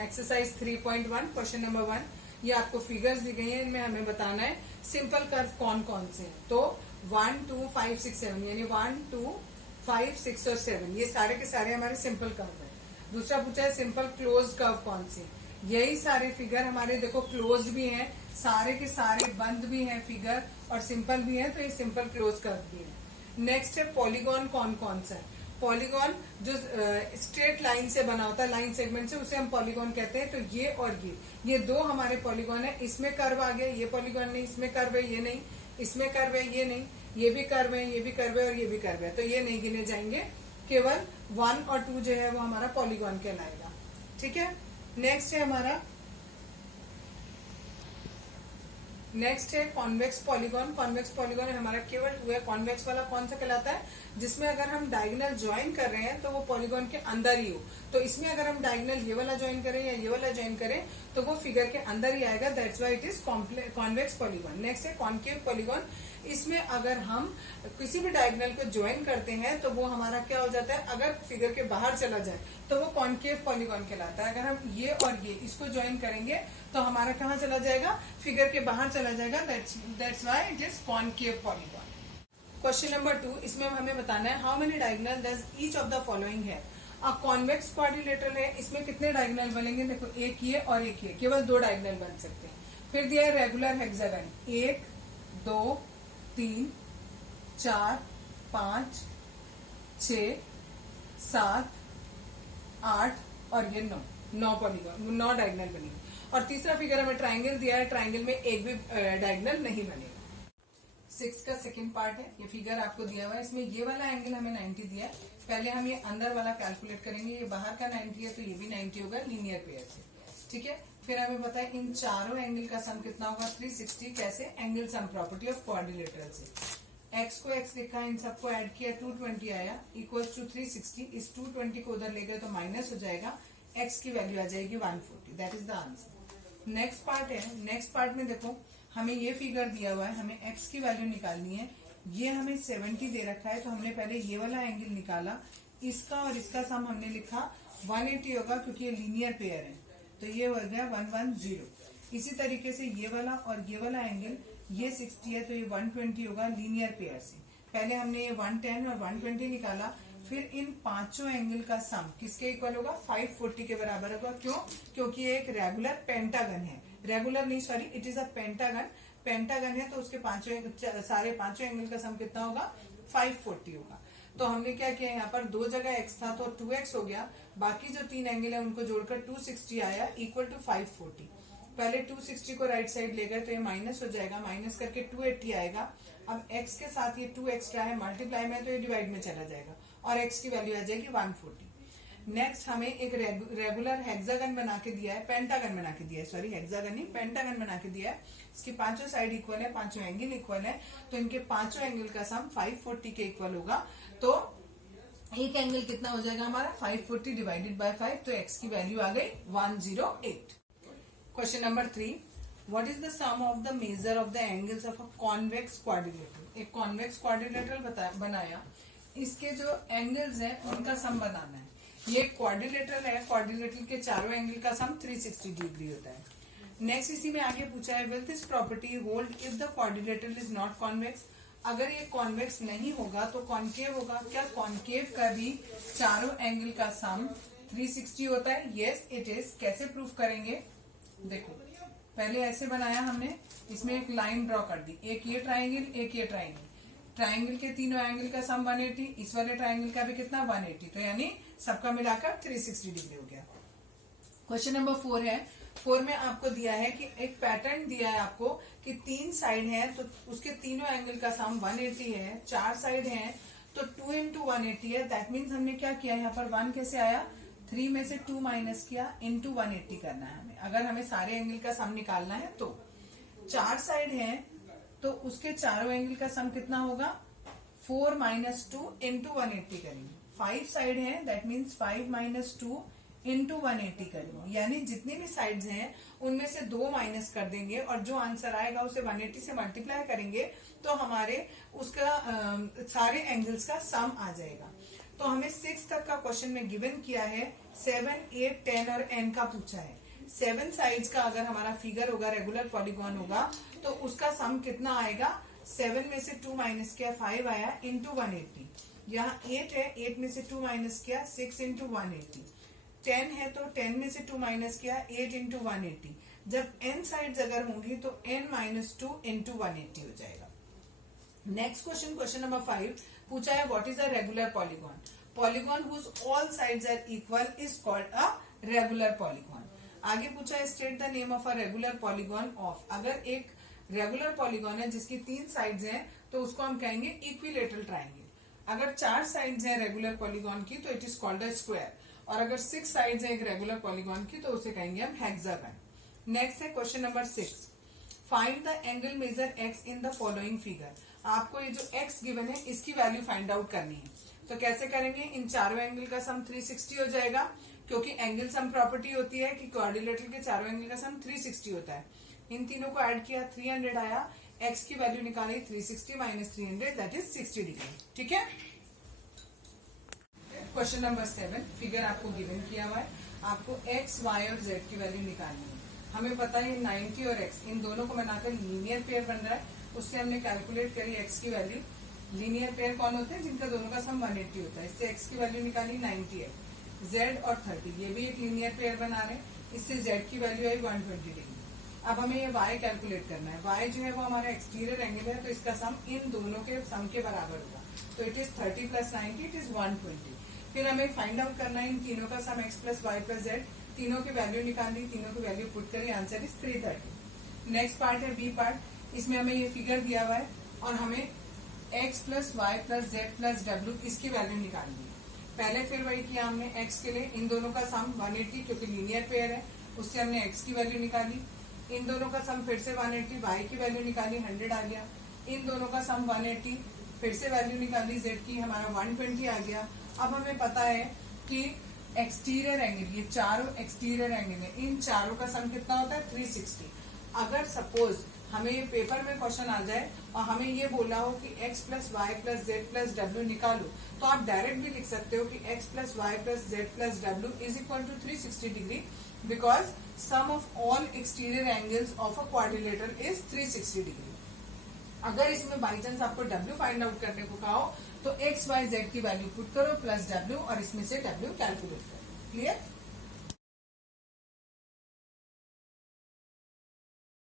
Exercise 3.1 question number 1। ये आपको figures दी गई हैं, इनमें हमें बताना है सिंपल कर्व कौन कौन से हैं। तो 1, 2, 5, 6, 7 यानी 1, 2, 5, 6 और 7 ये सारे के सारे हमारे सिंपल कर्व है। दूसरा पूछा है सिंपल क्लोज्ड कर्व कौन से। यही सारे फिगर हमारे देखो क्लोज्ड भी हैं, सारे के सारे बंद भी हैं फिगर और सिंपल भी है, तो ये सिंपल क्लोज कर्व भी है। नेक्स्ट है पॉलीगॉन कौन कौन सा है। पॉलीगॉन जो स्ट्रेट लाइन से बना होता है, लाइन सेगमेंट से, उसे हम पॉलीगॉन कहते हैं। तो ये और ये दो हमारे पॉलीगॉन है। इसमें कर्व आ गया, ये पॉलीगॉन नहीं, इसमें कर्व है, ये नहीं, इसमें कर्व है, ये नहीं, ये भी कर्व है, ये भी कर्व है और ये भी कर्व है, तो ये नहीं गिने जाएंगे। केवल 1 और 2 जो है वो हमारा पॉलीगॉन कहलाएगा। ठीक है। नेक्स्ट है हमारा नेक्स्ट है कॉन्वेक्स पॉलीगॉन। कॉन्वेक्स पॉलीगॉन हमारा केवल 2 है। कॉन्वेक्स वाला कौन सा कहलाता है, जिसमें अगर हम डायगोनल ज्वाइन कर रहे हैं तो वो पॉलीगॉन के अंदर ही हो। तो इसमें अगर हम डायगोनल ये वाला ज्वाइन करें या ये वाला ज्वाइन करें तो वो फिगर के अंदर ही आएगा, that's why it is convex polygon. Next है कॉन्केव पॉलीगॉन। इसमें अगर हम किसी भी डायगोनल को ज्वाइन करते हैं तो वो हमारा क्या हो जाता है, अगर फिगर के बाहर चला जाए तो वो कॉन्केव पॉलीगॉन कहलाता है। अगर हम ये और ये इसको ज्वाइन करेंगे तो हमारा कहाँ चला जाएगा, फिगर के बाहर चला जाएगा, that's why it is concave polygon. Question number 2, इसमें हमें बताना है how many diagonal does each of the following है। अब कॉन्वेक्स क्वाड्रिलेटरल है, इसमें कितने डायगोनल बनेंगे, देखो एक ये और एक ये, केवल 2 डायगोनल बन सकते हैं। फिर दिया है रेगुलर हेक्सागन, 1, 2, 3, 4, 5, 6, 7, 8 और ये 9 पॉलीगॉन, 9 डायगोनल बनेंगे। और तीसरा फिगर हमें ट्राइंगल दिया है, ट्राइंगल में एक भी डायगोनल नहीं बनेगा। 6 का सेकंड पार्ट है, ये फिगर आपको दिया हुआ है। इसमें ये वाला एंगल हमें 90 दिया है। पहले हम ये अंदर वाला कैलकुलेट करेंगे, ये बाहर का 90 है तो ये भी 90 होगा लीनियर पेयर से। ठीक है। फिर हमें पता है इन चारों एंगल का सम कितना होगा, 360। कैसे, angle sum property of quadrilateral से। एक्स को एक्स लिखा, इन सबको ऐड किया, 220 आया इक्वल टू 360। इस 220 को उधर ले गए तो माइनस हो जाएगा, एक्स की वैल्यू आ जाएगी 140। That is the answer. Next part है, नेक्स्ट पार्ट में देखो हमें ये फिगर दिया हुआ है, हमें x की वैल्यू निकालनी है। ये हमें 70 दे रखा है, तो हमने पहले ये वाला एंगल निकाला, इसका और इसका सम हमने लिखा 180 होगा क्योंकि ये लीनियर पेयर है, तो ये हो गया 110। इसी तरीके से ये वाला और ये वाला एंगल, ये 60 है तो ये 120 होगा लीनियर पेयर से। पहले हमने ये 110 और 120 निकाला, फिर इन पांचों एंगल का सम किसके इक्वल होगा, 540 के बराबर होगा। क्यों, क्योंकि ये एक रेगुलर पेंटागन है, रेगुलर नहीं sorry, it is a pentagon. Pentagon है तो उसके सारे पांचों एंगल का सम कितना होगा, 540 होगा। तो हमने क्या किया, यहाँ पर 2 जगह x था तो 2x हो गया, बाकी जो 3 एंगल है उनको जोड़कर 260 आया इक्वल टू 540। पहले 260 को राइट साइड ले गए तो ये माइनस हो जाएगा, माइनस करके 280 आएगा। अब x के साथ ये 2 एक्स्ट्रा है, मल्टीप्लाई में तो ये डिवाइड में चला जाएगा और x की वैल्यू आ जाएगी 140। नेक्स्ट हमें एक रेगुलर हेक्सागन बना के दिया है, पेंटागन बना के दिया है, सॉरी हेक्सागन नहीं पेंटागन बना के दिया है। इसकी पांचों साइड इक्वल है, पांचों एंगल इक्वल है, तो इनके पांचों एंगल का सम 540 के इक्वल होगा। तो एक एंगल कितना हो जाएगा हमारा, 540 डिवाइडेड बाय 5, तो x की वैल्यू आ गई 108। Question number 3, what is the sum of the measure of the angles of a convex quadrilateral. एक कॉन्वेक्स क्वाड्रिलेटरल बनाया, इसके जो एंगल्स हैं उनका सम बनाना है। ये क्वाड्रिलेटरल है, क्वाड्रिलेटरल के चारों एंगल का सम 360 डिग्री होता है। नेक्स्ट इसी में आगे पूछा है will this property hold if the quadrilateral is not convex. अगर ये कॉन्वेक्स नहीं होगा तो कॉन्केव होगा। क्या कॉन्केव का भी चारों एंगल का सम 360 होता है? Yes it is. कैसे प्रूफ करेंगे, देखो पहले ऐसे बनाया हमने, इसमें एक लाइन ड्रॉ कर दी, एक ये ट्राइंगल एक ये ट्राइंगल, ट्राइंगल के तीनों एंगल का सम 180, इस वाले ट्राइंगल का भी कितना 180, तो यानी सबका मिलाकर 360 डिग्री हो गया। क्वेश्चन नंबर 4 है, 4 में आपको दिया है कि एक पैटर्न दिया है आपको कि 3 साइड है तो उसके तीनों एंगल का सम 180 है, 4 साइड है तो 2 into 180 है। दैट मीन्स हमने क्या किया, यहाँ पर 1 कैसे आया, 3 में से 2 माइनस किया, इंटू 180 करना है हमें, अगर हमें सारे एंगल का सम निकालना है। तो 4 साइड है तो उसके चारों एंगल का सम कितना होगा, 4 minus 2 into 180 करेंगे। 5 साइड है दैट मीन्स 5 minus 2 into 180 करेंगे, यानी जितनी भी साइड्स हैं उनमें से 2 माइनस कर देंगे और जो आंसर आएगा उसे 180 से मल्टीप्लाई करेंगे तो हमारे उसका सारे एंगल्स का सम आ जाएगा। तो हमें 6 तक का क्वेश्चन में गिवन किया है, 7, 8, 10 और n का पूछा है। 7 साइड्स का अगर हमारा फिगर होगा, रेगुलर पॉलीगॉन होगा, तो उसका सम कितना आएगा? 7 में से 2 माइनस किया 5 आया इंटू 180। यहाँ 8 है, 8 में से 2 माइनस किया 6 इंटू 180। 10 है तो 10 में से 2 माइनस किया 8 इंटू 180। जब n साइड्स अगर होंगी तो n माइनस 2 इंटू 180 हो जाएगा। नेक्स्ट क्वेश्चन, क्वेश्चन नंबर 5 पूछा है what is a regular polygon? Polygon whose all sides are equal is called a regular polygon. आगे पूछा है state the name of a regular polygon of. अगर एक regular polygon है जिसकी 3 साइड्स हैं तो उसको हम कहेंगे इक्विलेटरल ट्राइंगल। अगर 4 साइड्स हैं रेगुलर पॉलीगॉन की तो it is called a square, और अगर 6 साइड्स हैं एक रेगुलर पॉलीगॉन की तो उसे कहेंगे हम हेक्सागन। नेक्स्ट है question number 6, find the angle measure x in the following figure. आपको ये जो x गिवन है इसकी वैल्यू फाइंड आउट करनी है। तो कैसे करेंगे? इन चारों एंगल का सम 360 हो जाएगा, क्योंकि एंगल सम प्रॉपर्टी होती है कि क्वाड्रिलेटरल के चारों एंगल का सम 360 होता है। इन तीनों को ऐड किया 300 आया, x की वैल्यू निकाली 360 माइनस 300 दैट इज 60 डिग्री। ठीक है। क्वेश्चन नंबर 7, फिगर आपको गिवन किया हुआ है, आपको x, y और z की वैल्यू निकालनी है। हमें पता है 90 और x इन दोनों को बनाकर लीनियर पेयर बन रहा है, उससे हमने कैलकुलेट करी x की वैल्यू। लीनियर पेयर कौन होते हैं? जिनका दोनों का सम 180 होता है। इससे x की वैल्यू निकाली 90 है। z और 30 ये भी एक लीनियर पेयर बना रहे हैं, इससे z की वैल्यू आई 120 डिग्री। अब हमें ये y कैलकुलेट करना है। y जो है वो हमारा एक्सटीरियर एंगल है, तो इसका सम इन दोनों के सम के बराबर होगा। तो it is 30 plus 90 it is 120। फिर हमें फाइंड आउट करना है इन तीनों का sum x plus Y plus Z. तीनों की वैल्यू निकाली, तीनों की वैल्यू पुट करी, आंसर इज 330। नेक्स्ट पार्ट है बी पार्ट। इसमें हमें ये फिगर दिया हुआ है और हमें x plus Y plus Z plus W इसकी वैल्यू निकालनी है। पहले फिर वही किया हमने x के लिए, इन दोनों का सम 180 क्योंकि लीनियर पेयर है, उससे हमने x की वैल्यू निकाली। इन दोनों का सम फिर से 180, y की वैल्यू निकाली 100 आ गया। इन दोनों का सम 180, फिर से वैल्यू निकाली z की, हमारा 120 आ गया। अब हमें पता है कि एक्सटीरियर एंगल, ये चारों एक्सटीरियर एंगल है, इन चारों का सम कितना होता है? 360। अगर सपोज हमें ये पेपर में क्वेश्चन आ जाए और हमें ये बोला हो कि x plus Y plus Z plus W निकालो, तो आप डायरेक्ट भी लिख सकते हो कि x plus Y plus Z plus W is equal to 360 degree, because sum of all exterior angles of a quadrilateral is 360 degree. अगर इसमें बाई चांस आपको W फाइंड आउट करने को कहा हो तो x, y, z की वैल्यू पुट करो प्लस W और इसमें से W कैलकुलेट करो। क्लियर?